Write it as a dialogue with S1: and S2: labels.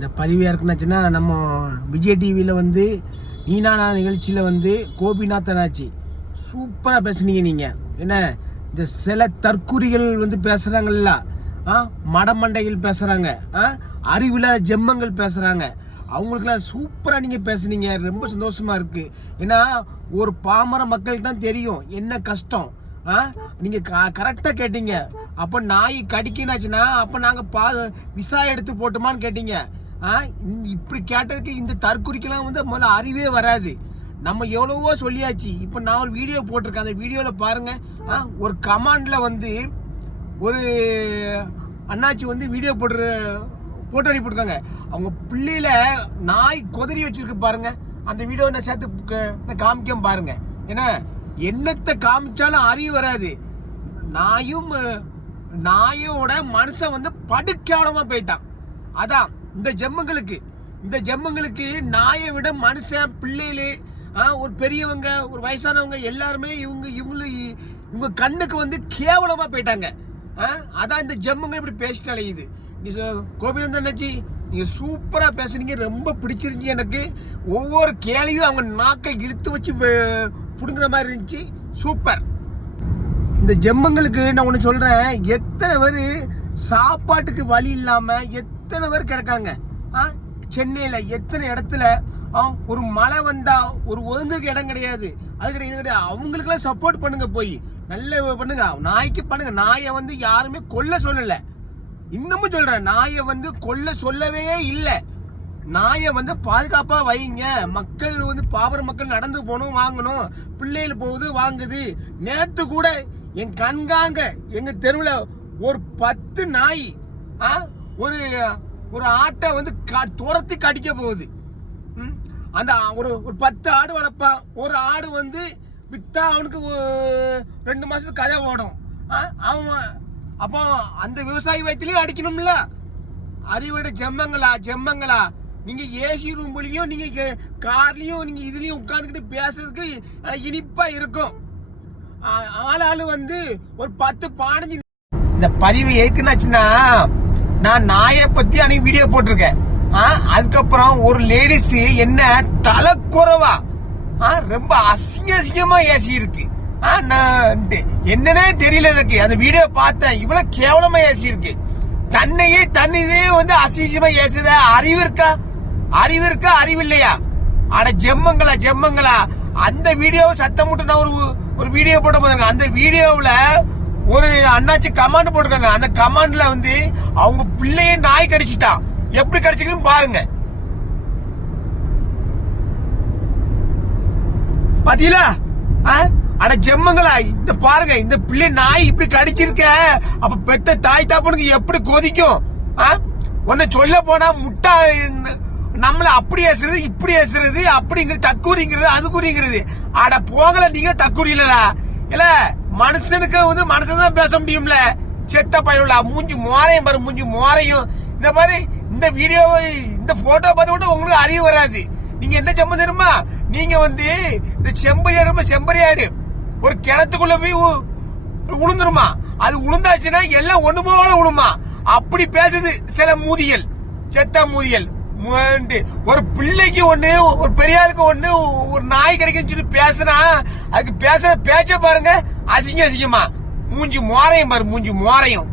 S1: இந்த பதிவு யாருக்குன்னாச்சுன்னா நம்ம விஜய் டிவியில் வந்து நீனானா நிகழ்ச்சியில் வந்து கோபிநாத்தனாச்சு. சூப்பராக பேசுனீங்க நீங்கள் என்ன? இந்த சில தற்குறிகள் வந்து பேசுகிறாங்கல்ல ஆ? மடமண்டைகள் பேசுகிறாங்க ஆ? அறிவில்லாத ஜெம்மங்கள் பேசுகிறாங்க அவங்களுக்குலாம் சூப்பராக நீங்கள் பேசுனீங்க. ரொம்ப சந்தோஷமாக இருக்குது ஏன்னா ஒரு பாமர மக்களுக்கு தான் தெரியும் என்ன கஷ்டம். ஆ? நீங்கள் க கரெக்டாக கேட்டீங்க. அப்போ நாய் கடிக்கினாச்சுன்னா அப்போ நாங்கள் பா விசா எடுத்து போட்டுமான்னு கேட்டீங்க. இப்படி கேட்டதுக்கு இந்த தற்குறிக்கெல்லாம் வந்து முதல்ல அறிவே வராது. நம்ம எவ்வளவோ சொல்லியாச்சு. இப்போ நான் ஒரு வீடியோ போட்டிருக்கேன். அந்த வீடியோவில் பாருங்கள் ஆ ஒரு கமாண்டில் வந்து ஒரு அண்ணாச்சி வந்து வீடியோ போட்டு போட்டோ அனுப்பிவிட்ருக்காங்க அவங்க பிள்ளையில நாய் கொதறி வச்சிருக்கு பாருங்க. அந்த வீடியோ நான் சேர்த்து நான் காமிக்க பாருங்க. ஏன்னா என்னத்தை காமிச்சாலும் அறிவு வராது. நாயும் நாயோட மனுஷன் வந்து படுக்கேவலமா போயிட்டான். அதான் இந்த ஜெம்மங்களுக்கு இந்த ஜெம்மங்களுக்கு நாயை விட மனுஷன் பிள்ளைகளு ஆ, ஒரு பெரியவங்க ஒரு வயசானவங்க எல்லாருமே இவங்க இவங்களு இவங்க கண்ணுக்கு வந்து கேவலமாக போயிட்டாங்க. ஆ, அதான் இந்த ஜெம்முங்க இப்படி பேசிட்டு அலையுது. நீ கோபிநந்தன் அண்ணாச்சி நீங்கள் சூப்பராக பேசுனீங்க ரொம்ப பிடிச்சிருந்துச்சு எனக்கு. ஒவ்வொரு கேள்வியும் அவங்க நாக்கை இழுத்து வச்சு பிடுங்குற மாதிரி இருந்துச்சு. சூப்பர். இந்த ஜெம்மங்களுக்கு நான் ஒன்று சொல்கிறேன் எத்தனை பேர் சாப்பாட்டுக்கு வழி இல்லாமல் எத்தனை பேர் கிடக்காங்க? ஆ? சென்னையில் எத்தனை இடத்துல ஒரு மழை வந்தால் ஒரு ஒதுங்குக்கு இடம் கிடையாது. அது கிடையாது கிடையாது. அவங்களுக்கெல்லாம் சப்போர்ட் பண்ணுங்க போய். நல்ல பண்ணுங்க. நாய்க்கு பண்ணுங்க. நாயை வந்து யாருமே கொல்ல சொல்லலை. இன்னமும் சொல்கிறேன் நாயை வந்து கொல்ல சொல்லவே இல்லை. நாயை வந்து பாதுகாப்பாக வைங்க. மக்கள் வந்து பாவர மக்கள் நடந்து போகணும் வாங்கணும். பிள்ளைகள் போகுது வாங்குது. நேற்று கூட என் கண்காங்க எங்கள் தெருவில் ஒரு பத்து நாய் ஆ, ஒரு ஒரு ஆட்டை வந்து க- துரத்தி கடிக்க போகுது. ம்? அந்த ஒரு ஒரு பத்து ஆடு வளர்ப்பான் ஒரு ஆடு வந்து விற்றா அவனுக்கு ரெண்டு மாதத்துக்கு கதை ஓடும். ஆ, அவன் அப்போ அந்த விவசாயி வயத்துலேயும் அடிக்கணும்ல. அறிவடை ஜெம்மங்களா ஜெம்மங்களா? நீங்கள் ஏசி ரூம்லேயும் நீங்கள் கே- நீங்கள் இதுலேயும் உட்காந்துக்கிட்டு பேசுறதுக்கு இனிப்பாக இருக்கும். ஆ- வந்து ஒரு பத்து பதினஞ்சு இந்த பதிவு எதுக்குன்னாச்சுன்னா நான் நாயை பத்தி அன்னைக்கு வீடியோ போட்டிருக்கேன். ஆ, அதுக்கப்புறம் ஒரு லேடிஸ் என்ன தலைக்குறவா? ஆ, ரொம்ப அசிங்க அசிங்கமா ஏசி இருக்கு ஆ, நான் என்னன்னே தெரியல எனக்கு. அந்த வீடியோ பார்த்தேன். இவ்வளவு கேவலமா ஏசி இருக்கு தன்னையே தன்னையே வந்து அசிங்கமா ஏசுத? அறிவு இருக்கா? அறிவு இருக்கா? அறிவு இல்லையா? அட ஜெம்மங்களா ஜெம்மங்களா. அந்த வீடியோ சத்தம் மட்டும் நான் ஒரு ஒரு வீடியோ போட்ட போதுங்க அந்த வீடியோவுல ஒரு அண்ணாச்சி கமாண்ட் போட்டிருக்காங்க. அந்த கமாண்ட்ல வந்து அவங்க பிள்ளைய நாய் கடிச்சிட்டான் எப்படி கடிச்சிருக்குன்னு பாருங்க. பாத்தீங்களா? ஆ? அட ஜெம்மங்களா இந்த பாருங்க இந்த பிள்ளை நாய் இப்படி கடிச்சிருக்க. அப்ப பெத்த தாய் தாப்பனுக்கு எப்படி கொதிக்கும்? ஆ? உன்னை சொல்ல போனா முட்டா நம்மள அப்படி ஏசுறது இப்படி ஏசுறது அப்படிங்கிறது தக்குறிங்கிறது அது குறிங்கிறது அட போங்கல நீங்க தக்குறியிலா இல்ல மனுஷனுக்கு வந்து மனுஷன் தான் பேச முடியும்ல? செத்த பயிலுள்ள மூஞ்சி மோரையும் பாரு மூஞ்சி மோரையும். இந்த மாதிரி இந்த வீடியோ இந்த போட்டோ பார்த்து கூட உங்களுக்கு அறிவு வராது. நீங்க என்ன செம்ம தெரியுமா? நீங்க வந்து இந்த செம்பரியாடு செம்பரியாடு ஒரு கிணத்துக்குள்ள போய் உ- உளுந்துருமா? அது உளுந்தாச்சுன்னா எல்லாம் ஒண்ணு போல உளுமா? அப்படி பேசுது சில மூதியல் செத்த மூதியல் ஒரு பிள்ளைக்கு ஒண்ணு ஒரு பெரியாளுக்கு ஒண்ணு ஒரு நாய் கிடைக்குன்னு சொல்லி பேசுனா அதுக்கு பேசுற பேச்ச பாருங்க அசிங்க அசிங்கமா மூஞ்சி மோரையும் பாரு மூஞ்சி மோரையும்.